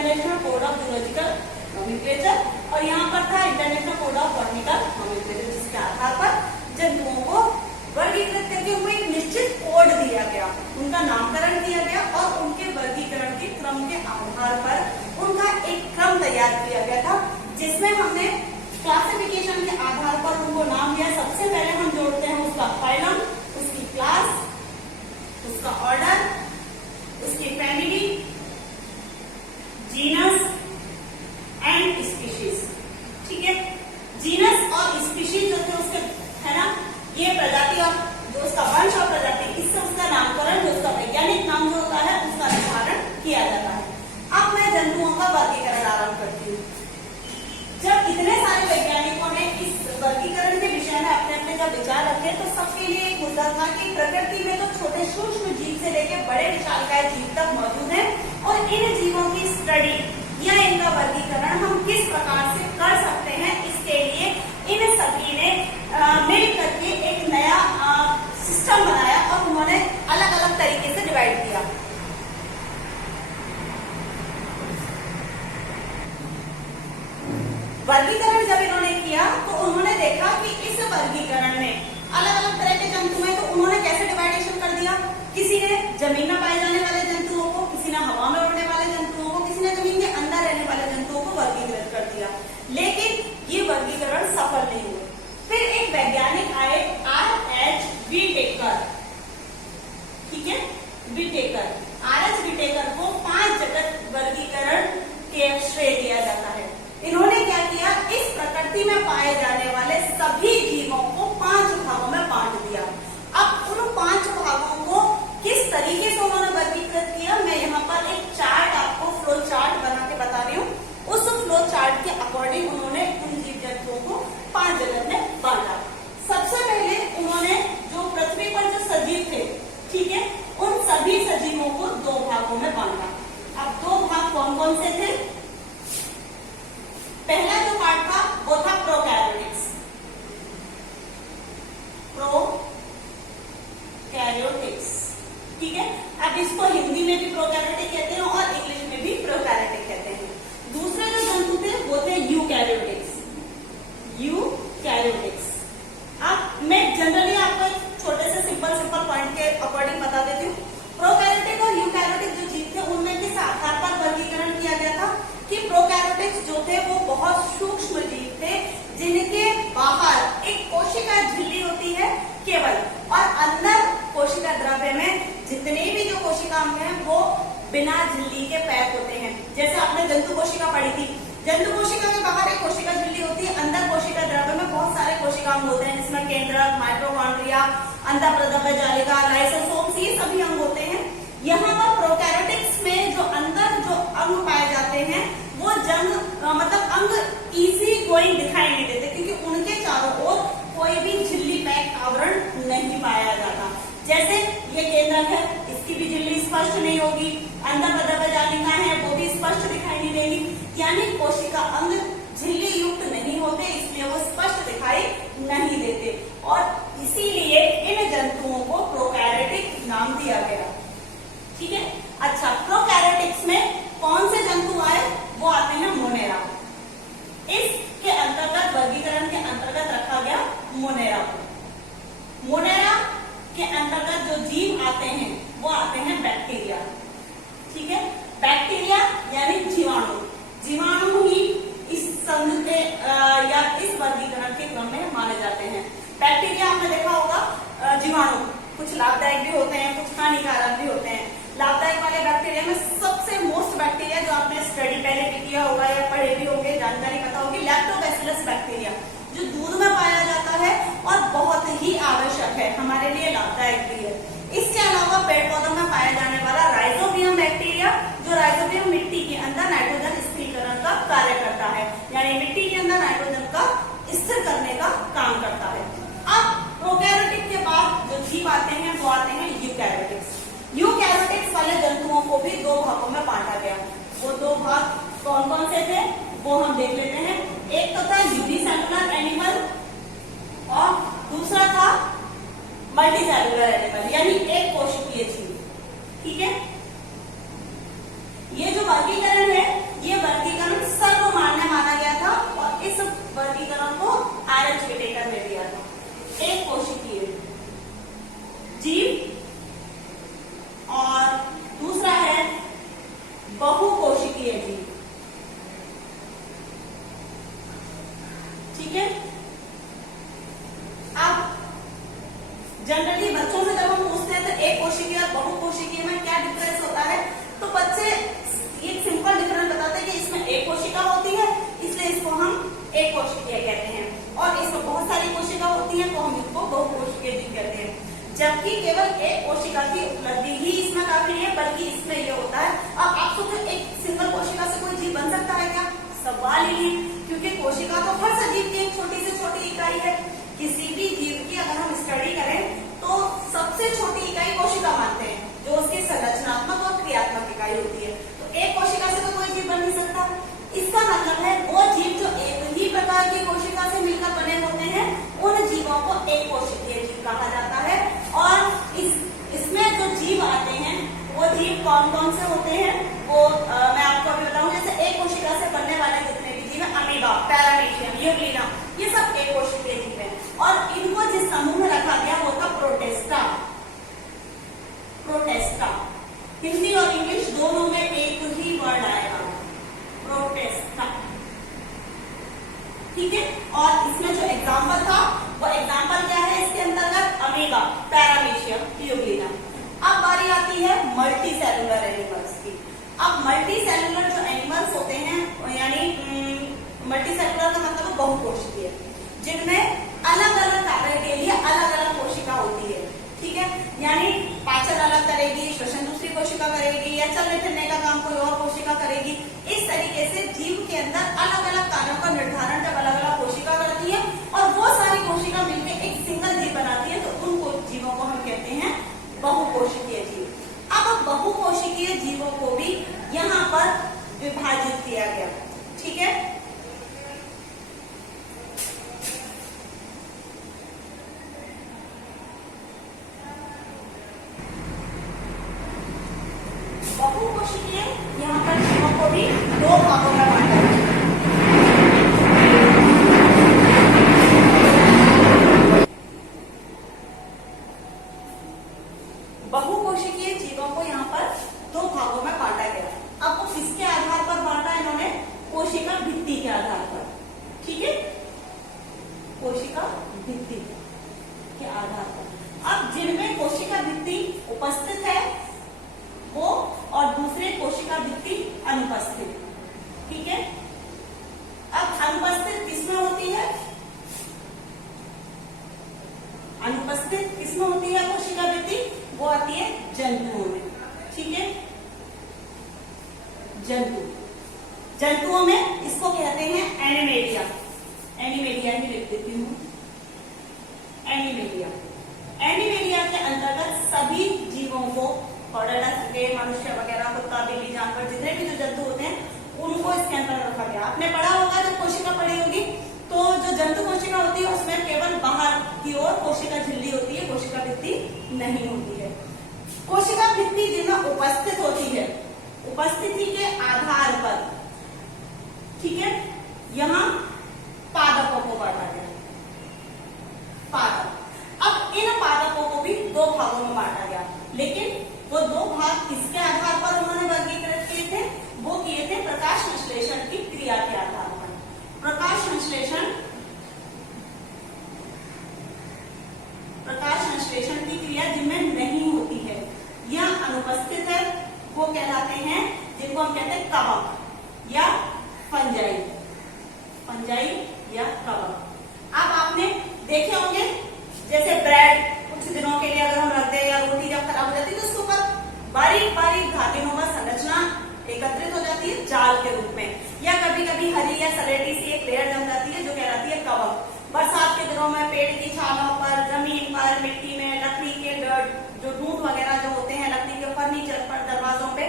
International code of zoological nomenclature और यहाँ पर था international code of botanical nomenclature, जिसके आधार पर जंतुओं को वर्गीकृत करके हुए एक निश्चित कोड दिया गया, उनका नामकरण किया गया और उनके वर्गीकरण के क्रम के आधार पर उनका एक क्रम तैयार किया गया था, जिसमें हमने क्लासिफिकेशन के आधार पर उनको नाम दिया। सबसे पहले हम जोड़ते हैं उसका फाइलम, उसकी क्लास, उसका ऑर्डर, उसकी फैमिली, जीनस एंड स्पीशीज। ठीक है, जीनस और स्पीशीज जो थे उसके, है ना, ये प्रजाति और जो उसका वंश और प्रजाति, इससे उसका नामकरण, जो उसका वैज्ञानिक नाम जो होता है उसका निर्धारण किया जाता है। अब मैं जंतुओं का वर्गीकरण आरंभ करती हूँ। जब इतने सारे वैज्ञानिकों ने इस वर्गीकरण के विषय में अपने अपने जब विचार रखे तो सबके लिए एक मुद्दा था कि प्रकृति में तो छोटे सूक्ष्म जीव से लेकर बड़े विशालकाय जीव तक मौजूद है और इन जीवों की स्टडी या इनका वर्गीकरण हम किस प्रकार से कर सकते हैं, इसके लिए इन सभी ने मिल करके एक नया सिस्टम बनाया और उन्होंने अलग अलग तरीके से डिवाइड किया। वर्गीकरण जब इन्होंने किया तो उन्होंने देखा कि इस वर्गीकरण में अलग अलग तरह के जंतु हैं, तो उन्होंने कैसे डिवाइडेशन कर दिया। किसी ने जमीन में पाए जाने वाले जंतुओं को, किसी ने हवा में उड़ने वाले जंतुओं को, किसी ने जमीन के अंदर रहने वाले जंतुओं को वर्गीकृत कर दिया, लेकिन ये वर्गीकरण सफल नहीं हुआ। फिर एक वैज्ञानिक आए, R.H. विटेकर, ठीक है, विटेकर, R.H. विटेकर को 5 जगत वर्गीकरण के श्रेय दिया जाता है। इन्होंने क्या किया, इस प्रकृति में पाए जाने वाले सभी जीवों को 5 भागों में बांट दिया। अब उन 5 भागों को किस तरीके से उन्होंने वर्गीकृत किया, मैं यहाँ पर एक चार्ट आपको फ्लो चार्ट बना के बता रही हूँ। उस फ्लो चार्ट के अकॉर्डिंग उन्होंने उन जीव जंतुओं को 5 जगत में बांटा। सबसे पहले उन्होंने जो पृथ्वी पर जो सजीव थे, ठीक है, उन सभी सजीवों को 2 भागों में बांटा। अब 2 भाग कौन कौन से थे? पहला जो पार्ट था वो था प्रोकैरियोटिक्स, प्रोकैरियोटिक्स, ठीक है। अब इसको हिंदी में भी प्रोकैरियोटिक कहते हैं और इंग्लिश में भी प्रोकैरियोटिक कहते हैं। दूसरे जो जंतु थे वो थे यूकैरियोटिक्स, यूकैरियोटिक्स। अब मैं जनरली आपको एक छोटे से सिंपल पॉइंट के अकॉर्डिंग बता देती हूँ। प्रोकैरियोटिक और यूकैरियोटिक जो जीव थे उनमें किस आधार पर वर्गीकरण किया गया था कि प्रोकैरियोटिक्स जो थे वो बहुत सूक्ष्म जीव थे, जिनके बाहर एक कोशिका झिल्ली होती है केवल, और अंदर कोशिका द्रव्य में जितने भी जो कोशिका अंग हैं वो बिना झिल्ली के पैक होते हैं। जैसे आपने जंतु कोशिका पढ़ी थी, जंतु कोशिका के बाहर एक कोशिका झिल्ली होती है, अंदर कोशिका द्रव्य में बहुत सारे कोशिका अंग होते हैं, जिसमें केंद्रक, माइटोकॉन्ड्रिया, अंतःप्रद्रव्य जालिका, लाइसोसोम्स, ये सभी अंग होते हैं। यहाँ पर प्रोकैरियोटिक्स में जो अंदर जो अंग पाए जाते हैं वो मतलब अंग इजी गोइंग दिखाई नहीं देते, क्योंकि उनके चारों ओर कोई भी झिल्ली पैक आवरण नहीं पाया जाता। जैसे ये केंद्रक है, इसकी भी झिल्ली स्पष्ट नहीं होगी, अंतःप्रद्रव्य जालिका है वो भी स्पष्ट दिखाई नहीं देगी, यानी कोशिका अंग झिल्ली युक्त नहीं होते, इसलिए वो स्पष्ट दिखाई नहीं देते और इसीलिए इन जंतुओं को प्रोकैरियोटिक नाम दिया गया। ठीक है, अच्छा, प्रोकैरियोटिक्स में कौन से जंतु आए? वो आते हैं मोनेरा। इसके अंतर्गत वर्गीकरण के अंतर्गत रखा गया मोनेरा को। मोनेरा के अंतर्गत जो जीव आते हैं वो आते हैं बैक्टीरिया। ठीक है, बैक्टीरिया यानी जीवाणु, जीवाणु ही इस संघ के या इस वर्गीकरण के क्रम में माने जाते हैं। बैक्टीरिया आपने देखा होगा, जीवाणु कुछ लाभदायक भी होते हैं, कुछ हानिकारक भी होते हैं। लाभदायक वाले बैक्टीरिया में सबसे मोस्ट बैक्टीरिया जो आपने स्टडी पहले भी किया होगा या पढ़े भी होंगे, जानकारी पता होगी, लैक्टोबैसिलस बैक्टीरिया, जो दूध में पाया जाता है और बहुत ही आवश्यक है, हमारे लिए लाभदायक भी है। इसके अलावा पेड़ पौधों में पाया जाने वाला राइजोबियम बैक्टीरिया, जो राइजोबियम मिट्टी के अंदर नाइट्रोजन स्थिरीकरण का कार्य करता है, यानी मिट्टी के अंदर नाइट्रोजन का स्थिर करने का काम करता है। अब प्रोकैरियोटिक के बाद जो जीव आते हैं वो आते हैं यूकैरियोटिक्स। यूकैरियोटिक्स वाले जंतुओं को भी 2 भागों में बांटा गया। वो 2 भाग कौन कौन से थे वो हम देख लेते हैं। एक तो था यूनिसेलुलर एनिमल और दूसरा था मल्टीसेलुलर एनिमल, यानी एक कोशिकीय जीव। ठीक है, ये जो वर्गीकरण है चार्ल्स विटेकर ने दिया था। एक कोशिकीय जीव और दूसरा है बहुकोशिकीय जीव। ठीक है। अब जनरली बच्चों से जब हम पूछते हैं तो एक कोशिकीय और बहुकोशिकीय में क्या डिफरेंस होता है, तो बच्चे एक सिंपल डिफरेंस बताते हैं कि इसमें एक कोशिका होती है इसलिए इसको हम एक कोशिकीय कहते हैं, और इसमें बहुत सारी कोशिका होती है तो हम इसको बहुकोशिकीय जीव कहते हैं। जबकि केवल एक कोशिका की उपलब्धि ही इसमें काफी नहीं है, बल्कि इसमें यह होता है, अब आप सोचो एक सिंगल कोशिका से कोई जीव बन सकता है क्या? सवाल ही नहीं, क्योंकि कोशिका तो हर सजीव की एक छोटी से छोटी इकाई है। किसी भी जीव की अगर हम स्टडी करें तो सबसे छोटी इकाई कोशिका मानते हैं, जो उसकी संरचनात्मक और क्रियात्मक इकाई होती है। तो एक कोशिका से तो कोई जीव बन नहीं सकता। इसका मतलब है वो जीव जो एक ही प्रकार की कोशिका से मिलकर बने होते हैं उन जीवों को एक कोशिकीय जीव कहा जाता है। और इसमें जो जीव आते हैं वो जीव कौन कौन से होते हैं वो मैं आपको अभी बताऊं। जैसे एक कोशिका से बनने वाले जितने भी जीव है, अमीबा, पैरामीशियम, यूग्लिना, ये सब एक कोशिकीय जीव है। और इनको जिस समूह में रखा गया वो था प्रोटेस्टा। प्रोटेस्टा हिंदी और इंग्लिश दोनों में एक ही वर्ड आएगा, प्रोटेस्टा। ठीक है। और इसमें जो एग्जाम्पल था वो एग्जाम्पल क्या है इसके अंतर्गत? Amoeba, paramecium, Euglena. अब बारी आती है मल्टी सेलुलर एनिमल्स की। अब मल्टी सेलुलर जो एनिमल्स होते हैं, यानी मल्टी सेलुलर का मतलब बहुकोशिकीय, जिनमें अलग अलग कार्य के लिए अलग अलग कोशिका होती है। ठीक है। यानी पाचन अलग करेगी, श्वसन दूसरी कोशिका करेगी, या चलने फिरने का काम कोई और कोशिका करेगी। इस तरीके से जीव के अंदर अलग अलग कार्यों का निर्धारण जब अलग अलग कोशिका करती है और वो सारी कोशिका मिलकर एक सिंगल जीव बनाती है, तो उन जीवों को हम कहते हैं बहुकोशिकीय जीव। अब बहुकोशिकीय जीवों को भी यहाँ पर विभाजित किया गया। ठीक है। बहुकोशिकीय यहाँ पर जीवों को भी दो भागों में बांटा गया। बहुकोशिकीय जीवों को यहाँ पर दो भागों में बांटा गया। अब वो किसके आधार पर बांटा इन्होंने? कोशिका भित्ति के आधार पर। ठीक है। कोशिका भित्ति के आधार पर। अब जिनमें कोशिका भित्ति उपस्थित है वो, और दूसरे कोशिका भित्ति अनुपस्थित। ठीक है। अब अनुपस्थित किसमें होती है? अनुपस्थित किसमें होती है कोशिका भित्ति? वो आती है जंतुओं में। ठीक है। जंतुओं में इसको कहते हैं एनिमेलिया। एनिमेलिया ही लिख देती हूँ, एनिमेलिया। एनिमेलिया के अंतर्गत सभी जीवों को, मनुष्य वगैरह, कुत्ता, बिल्ली, जानवर, जितने भी जो जंतु होते हैं उनको इसके अंदर रखा गया। आपने पढ़ा होगा जब कोशिका पढ़ी होगी तो जो जंतु कोशिका होती है उसमें केवल बाहर की ओर कोशिका झिल्ली होती है, कोशिका भित्ति नहीं होती है। कोशिका भित्ति जिनमें उपस्थित होती है, उपस्थिति के आधार पर, ठीक है, यहाँ पादपों को बांटा गया। पादप। अब इन पादपों को भी दो भागों में बांटा गया, लेकिन वो दो भाग किसके आधार पर उन्होंने वर्गीकृत किए थे? वो किए थे प्रकाश संश्लेषण की क्रिया के आधार पर। प्रकाश संश्लेषण की क्रिया जिनमें नहीं होती है या अनुपस्थित है वो कहलाते हैं, जिनको हम कहते हैं कवक या फंजाई। फंजाई या कवक। अब आपने देखे होंगे जैसे ब्रेड कुछ दिनों के लिए अगर हम रख दें या रोटी जब खराब हो जाती है तो उसके ऊपर बारीक बारीक धातुओं संरचना एकत्रित हो जाती है जाल के रूप में, या कभी कभी हरी या सलेटी सी एक लेयर जम जाती है जो कहलाती है कवक। बरसात के दिनों में पेड़ की छालों पर, जमीन पर, मिट्टी में, लकड़ी के जो डूंट वगैरह जो होते हैं, लकड़ी के फर्नीचर पर, दरवाजों पे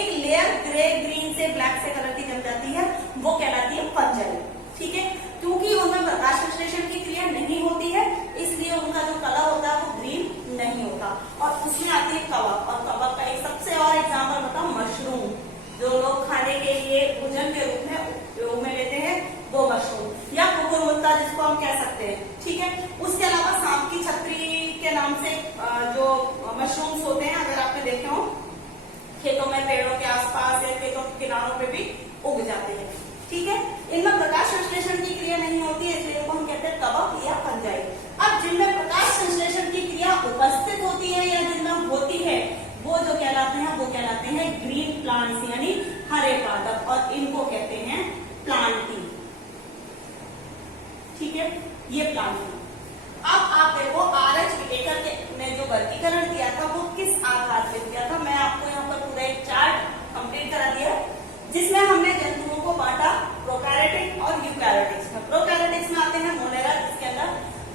एक लेयर ग्रे, ग्रीन से ब्लैक से कलर की जम जाती है, वो कहलाती है फंजाई। ठीक है। क्योंकि उनमें प्रकाश संश्लेषण की क्रिया नहीं होती है इसलिए उनका जो कलर होता है वो ग्रीन नहीं होता, और उसमें आती है कवक। और कवक का एक सबसे और एग्जाम्पल बताओ, मशरूम, जो लोग खाने के लिए भोजन के रूप में उपयोग में लेते हैं वो मशरूम, या कुकुरमुत्ता जिसको हम कह सकते हैं। कहलाते हैं, वो कहलाते हैं ग्रीन प्लांट्स यानी हरे पादप, और इनको कहते हैं प्लांटिंग। ठीक है, ये प्लांटिंग। अब आप देखो आर.एच. विटेकर ने जो वर्गीकरण किया था वो किस आधार पर किया था। मैं आपको यहाँ पर पूरा एक चार्ट कंप्लीट करा दिया जिसमें हमने जंतुओं को बांटा प्रोकैरियोटिक और यूकैरियोटिक्स में। प्रोकैरियोटिक्स में आते हैं मोनेरा, जिसके अंदर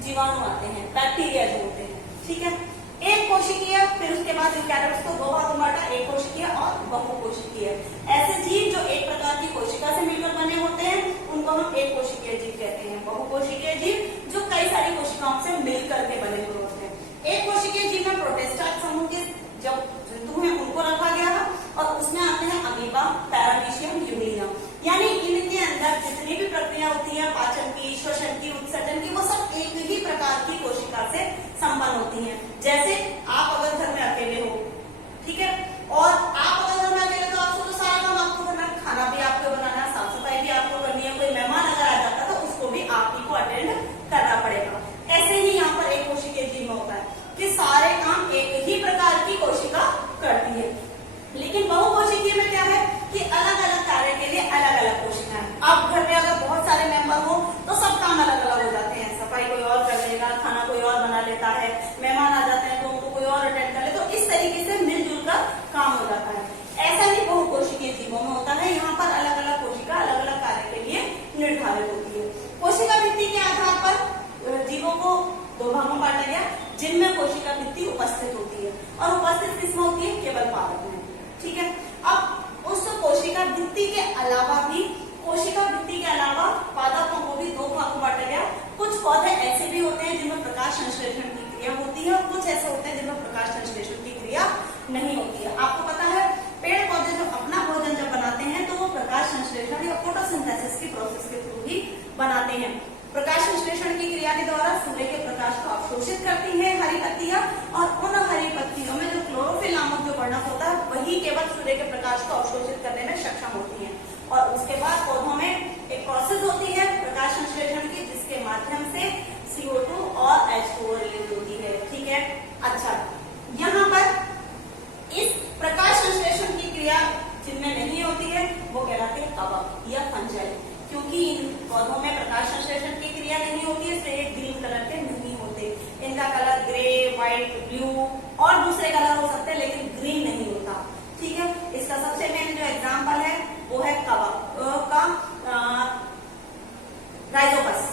जीवाणु आते हैं, बैक्टीरिया जो होते हैं। ठीक है, एक कोशिकीय, फिर उसके बाद यूकैरियोट्स को दो भागों में बांटा, एक कोशिकीय और बहुकोशिकीय। ऐसे जीव जो एक प्रकार की कोशिका से मिलकर बने होते हैं उनको हम एक कोशिकीय जीव कहते हैं। बहुकोशिकीय जीव जो कई सारी कोशिकाओं से मिलकर के बने हुए होते हैं। एक कोशिकीय जीव में प्रोटिस्टा समूह के जो जंतु हैं उनको रखा गया है, और उसमें आते हैं अमीबा, पैरामीशियम, यूरेनियम, यानी इनके अंदर जितनी भी प्रक्रिया होती है पाचन की, श्वसन की, उत्सर्जन की, वो सब एक ही प्रकार की कोशिका से संपन्न होती हैं। जैसे आप अगर घर में अकेले हो, ठीक है, और आप अगर घर में अकेले तो आपको तो सारा काम आपको करना है, खाना भी आपको बनाना है, साफ सफाई भी आपको करनी है, कोई मेहमान अगर आ जाता तो उसको भी आप ही को अटेंड करना पड़ेगा। ऐसे ही यहाँ पर एक कोशिकीय जीव में होता है कि सारे काम एक ही प्रकार की कोशिका करती है। लेकिन बहुकोशिकीय में क्या है कि अलग अलग कार्य के लिए अलग अलग कोशिकाएं। अब घर में अगर बहुत सारे मेंबर हो तो सब काम अलग अलग हो जाते हैं, सफाई कोई और कर लेगा, खाना कोई और बना लेता है, मेहमान आ जाते हैं तो उनको कोई और अटेंड कर ले, तो इस तरीके से मिलजुल कर काम हो जाता है। ऐसा ही बहुकोशिकीय जीवों में होता है, यहाँ पर अलग अलग कोशिका अलग अलग कार्य के लिए निर्धारित होती है। कोशिका भित्ति के आधार पर जीवों को दो भागों में बांटा गया, जिनमें कोशिका भित्ति उपस्थित होती है, और उपस्थित किसमें होती है, केवल पादप में। ठीक है, अब उस कोशिका भित्ति के अलावा भी, कोशिका भित्ति के अलावा पादपों को भी दो भागों में बांटा गया। कुछ पौधे ऐसे भी होते हैं जिनमें प्रकाश संश्लेषण की क्रिया होती है, और कुछ ऐसे होते हैं जिनमें प्रकाश संश्लेषण की क्रिया नहीं होती है। आपको पता है पेड़ पौधे जो अपना भोजन जब बनाते हैं तो वो प्रकाश संश्लेषण या फोटोसिंथेसिस की प्रोसेस के थ्रू ही बनाते हैं। प्रकाश संश्लेषण की क्रिया के द्वारा सूर्य के प्रकाश को अवशोषित करती है हरी पत्तियां, और उन हरी पत्तियों में जो क्लोरोफिल नामक जो वर्णक होता है वही केवल सूर्य के प्रकाश को अवशोषित करने में सक्षम होती है। और उसके बाद पौधों में एक प्रोसेस होती है प्रकाश संश्लेषण की, जिसके माध्यम से CO2 और H2O रिलीज होती है। ठीक है, अच्छा, यहाँ पर इस प्रकाश संश्लेषण की क्रिया जिनमें नहीं होती है वो कहलाते हैं कवक या फंजाई, क्योंकि इन पौधों में प्रकाश संश्लेषण की क्रिया नहीं होती है, इसलिए ग्रीन कलर के नहीं होते। इनका कलर ग्रे, व्हाइट, ब्लू और दूसरे कलर हो सकते हैं, लेकिन ग्रीन नहीं होता। ठीक है, इसका सबसे मेन जो एग्जाम्पल है वो है कवक का राइजोपस।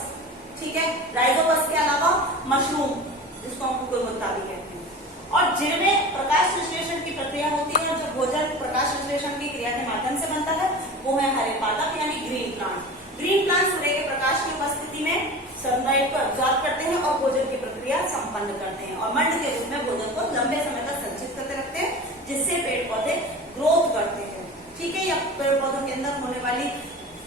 ठीक है, राइजोपस के अलावा मशरूम, जिसको हम कुकुरमुत्ता भी कहते हैं, और जिनमें प्रकाश संश्लेषण की प्रक्रिया होती है और जो भोजन प्रकाश संश्लेषण की क्रिया के माध्यम से बनता है वो है हरे पादप यानी ग्रीन प्लांट। ग्रीन प्लांट सूर्य के प्रकाश की उपस्थिति में सनलाइट को अब्सॉर्ब करते हैं और भोजन की प्रक्रिया संपन्न करते हैं, और मंड के रूप में भोजन को लंबे समय तक संचित करते रखते हैं, जिससे पेड़ पौधे ग्रोथ करते हैं। ठीक है, या पेड़ पौधों के अंदर होने वाली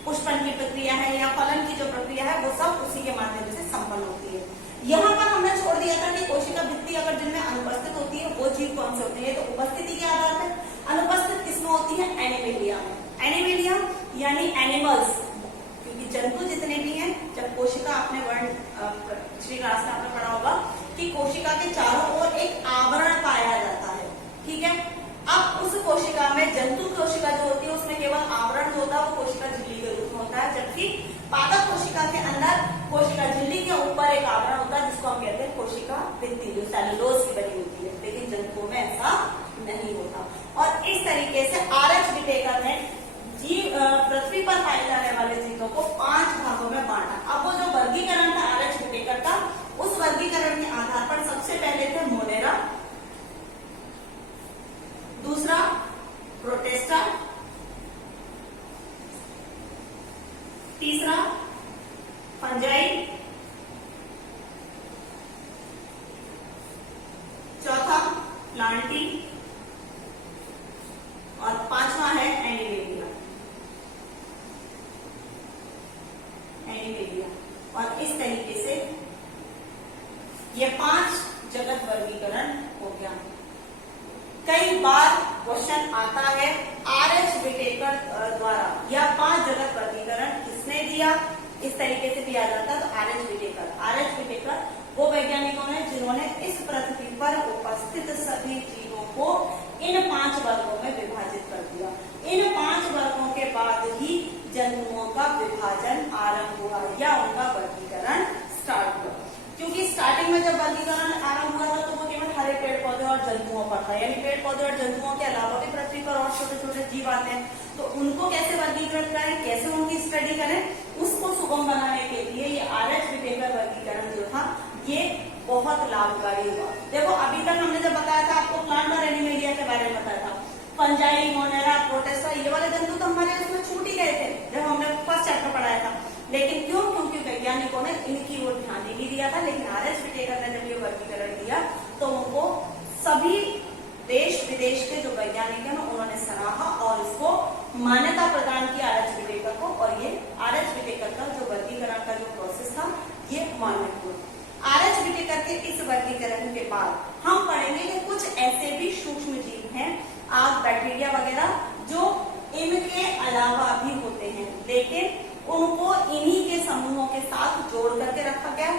पुष्पन की प्रक्रिया है या फलन की जो प्रक्रिया है वो सब उसी के माध्यम से संपन्न होती है। यहाँ पर हमने छोड़ दिया था कि कोशिका भित्ति अगर जिनमें अनुपस्थित होती है वो जीव कौन से होते हैं, तो उपस्थिति के आधार पर अनुपस्थित किसमें होती है, एनिमेलिया में। एनिमेलिया यानी एनिमल्स, क्योंकि जंतु जितने भी हैं, जब कोशिका आपने पिछली क्लास में आपने पढ़ा होगा कि कोशिका के चारों ओर एक आवरण पाया जाता है। ठीक है, अब उस कोशिका में जंतु कोशिका जो होती है उसमें केवल आवरण जो होता है वो कोशिका झिल्ली के रूप में होता है, जबकि पादप कोशिका के अंदर कोशिका झिल्ली के ऊपर एक आवरण होता है जिसको हम कहते हैं कोशिका भित्ति, जो सेलुलोज की बनी होती है। लेकिन जंतुओं में ऐसा नहीं होता। और इस तरीके से आर.एच. विटेकर ने जीव पृथ्वी पर पाए जाने वाले जीवों को 5 भागों में बांटा। अब वो जो वर्गीकरण था आर.एच. विटेकर का, उस वर्गीकरण के आधार पर सबसे पहले थे मोनेरा, दूसरा प्रोटिस्टा, तीसरा फंजाई, चौथा प्लांटी और पांचवा है एनिमेलिया। और इस तरीके से ये 5 जगत वर्गीकरण हो गया। कई बार क्वेश्चन आता है आर.एच. विटेकर द्वारा या 5 जगत वर्गीकरण किसने दिया, इस तरीके से दिया जाता है। तो आर.एच. विटेकर वो वैज्ञानिकों ने जिन्होंने इस पृथ्वी पर उपस्थित सभी जीवों को इन 5 जंतुओं का विभाजन आरंभ हुआ या उनका वर्गीकरण स्टार्ट हुआ। क्योंकि स्टार्टिंग में जब वर्गीकरण आरंभ हुआ था तो वो केवल हरे पेड़ पौधे और जंतुओं पर था, यानी पेड़ पौधे और जंतुओं के अलावा भी पृथ्वी पर और छोटे छोटे जीव आते हैं, तो उनको कैसे वर्गीकृत करें, कैसे उनकी स्टडी करें, उसको सुगम बनाने के लिए ये आर.एच. विटेकर वर्गीकरण जो था ये बहुत लाभकारी हुआ। देखो अभी तक हमने जब बताया था आपको प्लांट और एनिमेलिया के बारे में बताया था, फंजाई, मोनेरा, प्रोटेस्टा, ये वाले जंतु तो हमारे उसमें छूट ही गए थे जब हमने फर्स्ट चैप्टर पढ़ाया था। लेकिन क्यों? क्योंकि वैज्ञानिकों ने इनकी ओर ध्यान नहीं दिया था। लेकिन आर.एच. विटेकर ने जब ये वर्गीकरण दिया तो उनको सभी देश विदेश के जो वैज्ञानिक हैं उन्होंने सराहा और इसको मान्यता प्रदान की आर.एच. विटेकर को, और ये आर.एच. विटेकर का जो वर्गीकरण का जो प्रोसेस था ये मान्य हुआ। आर.एच. विटेकर के इस वर्गीकरण के बाद हम पढ़ेंगे कि कुछ ऐसे भी सूक्ष्म जीव हैं, आग, बैक्टीरिया वगैरह, जो इनके अलावा भी होते हैं, लेकिन उनको इन्हीं के समूहों के साथ जोड़ करके रखा गया।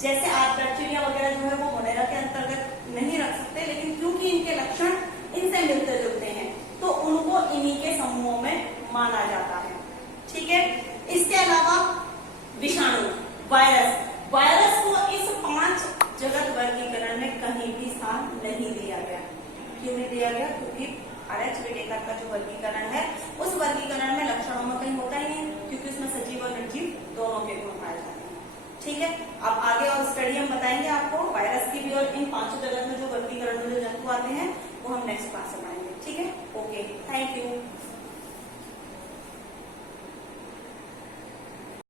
जैसे आग, बैक्टीरिया वगैरह जो है वो मोनेरा के अंतर्गत नहीं रख सकते, लेकिन क्योंकि इनके लक्षण इनसे मिलते जुलते हैं तो उनको इन्हीं के समूहों में माना जाता है। ठीक है, इसके अलावा विषाणु, वायरस को इस 5 जगत वर्गीकरण में कहीं भी स्थान नहीं दिया गया। क्यों नहीं दिया गया? क्योंकि आर.एच. विटेकर का जो वर्गीकरण है उस वर्गीकरण में लक्षणों में कहीं होता ही नहीं, क्योंकि उसमें सजीव और निर्जीव दोनों के गुण पाए जाते हैं। ठीक है, अब आगे और स्टडी हम बताएंगे आपको वायरस की भी, और इन 5 जगत में जो वर्गीकरण में जो जंतु आते हैं वो हम नेक्स्ट क्लास में पढ़ाएंगे। ठीक है, ओके, थैंक यू।